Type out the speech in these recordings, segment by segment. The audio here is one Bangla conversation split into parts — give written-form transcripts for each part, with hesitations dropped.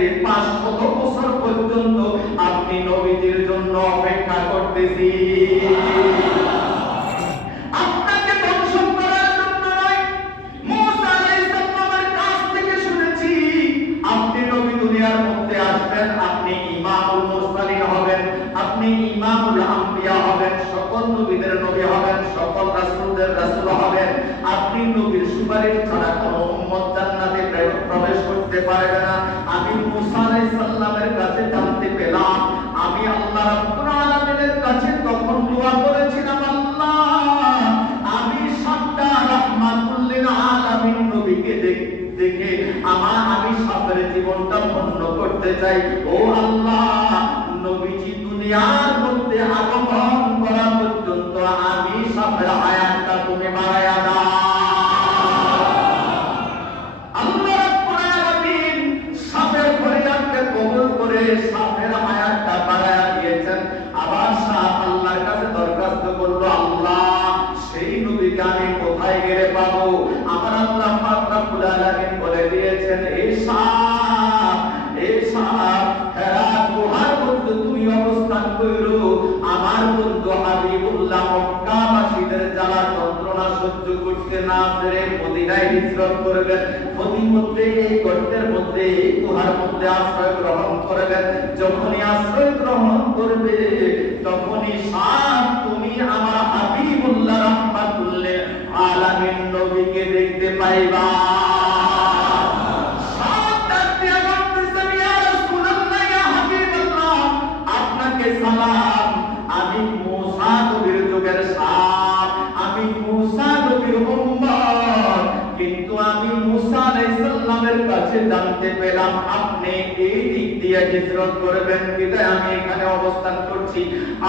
মধ্যে 500 বছর পর্যন্ত আপনি নবীজির জন্য অপেক্ষা করতেছি। আপনাকে ধ্বংস করার জন্য নয়, মুসা আলাইহিস সালামের কাছ থেকে শুনেছি আপনি নবী দুনিয়ার মধ্যে আসবেন, আপনি ইমামুল মুরসালিন হবেন, আপনি ইমামুল আম্বিয়া হবেন, সকল নবীদের নবী হবেন, সকল রাসূলদের রাসূল হবেন। আপনি নবীর সুপারিশ ছাড়া কোনো উম্মত জান্নাতে প্রবেশ করতে পারবে না। আমি মুসা আলাইহিস সালামের কাছে জানতে পেলাম, আমি আল্লাহ রাব্বুল আলামিনের কাছে তখন দোয়া করেছিলাম, আল্লাহ আমি সাতটা রাহমাতুল লিল আলামিন নবীকে দেখে আমি সাফের জীবনটা ধন্য করতে চাই। ও আল্লাহ, নবীজি দুনিয়ার মধ্যে আগমন করা পর্যন্ত আমি সাফের হায়াতটা তুমি বাড়ায়া দাও। আল্লাহ রাব্বুল আলামিন সাফের ফরিয়াদকে কবুল করে সাফের হায়াতটা বাড়ায়া দিয়েছেন। আবার সাফ আল্লাহর কাছে দরখাস্ত করলো, আল্লাহ সেই নবীকে আমি কোথায় গেলে পাবো? আমার আল্লাহ পাক রব্বুল আলামিন বলে দিয়েছেন, এই সাফ হেরা গুহার মধ্যে তুমি অবস্থান করো। আমার বন্ধু হাবিবুল্লাহ মক্কাবাসীদের জ্বালা যন্ত্রণা সহ্য করতে না পেরে মদিনায় হিজরত করবেন। প্রতিমধ্যে এই গর্তের মধ্যে, এই গুহার মধ্যে আশ্রয় গ্রহণ করবেন। যখনই আশ্রয় গ্রহণ করবে তখনই সাফ তুমি আমার হাবিবুল্লাহ রাহমাতুল লিল আলামিন নবীকে দেখতে পাইবা। সালাম, আমি মুসা নবীর যুগের সাফ, আমি মুসা নবীর উম্মত, কিন্তু আমি মুসা আলাইহিস সালামের কাছে জানতে পেলাম আপনি এই দিক দিয়ে হিজরত করবেন, বিধায় আমি এখানে অবস্থান করছি।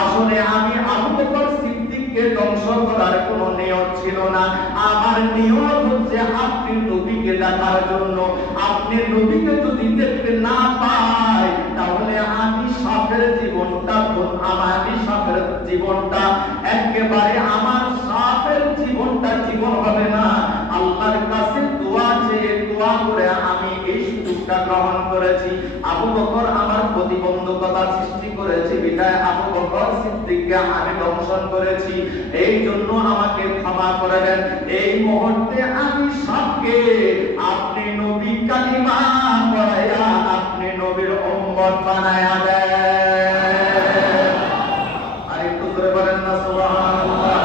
আসলে আমি আবু বকর সিদ্দিককে ধ্বংস করার কোনো নিয়ত ছিল না। আমার নিয়ত হচ্ছে আপনি নবীকে দেখার জন্য। আপনি নবীকে যদি দেখতে না পাই তাহলে আমি সাফের জীবনটা একেবারে আমার সাফের জীবনটা জীবন হবে না। আল্লাহর কাছে দোয়া চেয়ে দোয়া করে আমি এই সুযোগটা গ্রহণ করেছি। আবু বকর আমার প্রতিবন্ধকতা সৃষ্টি করেছে, বিধায় আবু বকর সিদ্দিককে আমি দংশন করেছি। এই জন্য আমাকে ক্ষমা করে দেন। এই মুহূর্তে আমি সবকে আপনি নবী কালিমা পড়ায়া আপনি নবীর উম্মত বানায়া দেন। আরেকটু জোরে বলেন না সুবহানাল্লাহ।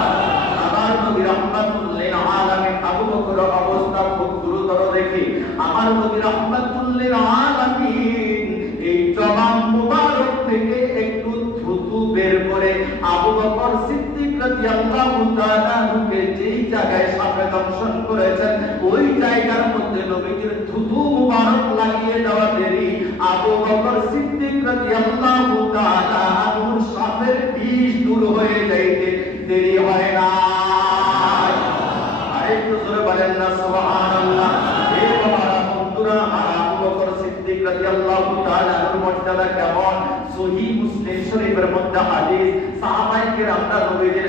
আমার নবী রাহমাতুল লিল আলামিন আবু বকর অবস্থা খুব গুরুতর দেখি আমার নবী রাহমাতুল লিল আলামিন এই জবান মুবারক থেকে একটু থুতু বের করে আবু বকর সিদ্দিক রাদিয়াল্লাহু তাআলা কে যেই জায়গায় সাপে দংশন করেছেন ওই জায়গার মধ্যে নবীজির থুতু মুবারক লাগিয়ে দেওয়া দেরি আবু বকর সিদ্দিক রাদিয়াল্লাহু তাআলা আনহুর সাপের বিষ দূর হয়ে যাইতে দেরি হয় না। আরেকটু জোরে বলেন না সুবহানাল্লাহ। এই বাবা বন্ধুরা, আবু বকর সিদ্দিক রাদিয়াল্লাহু তাআলা আনহুর মর্যাদা কেমন? সহিহ মুসলিম শরীফের মধ্যে হাদিস, সাহাবায়ে কেরামরা নবীজির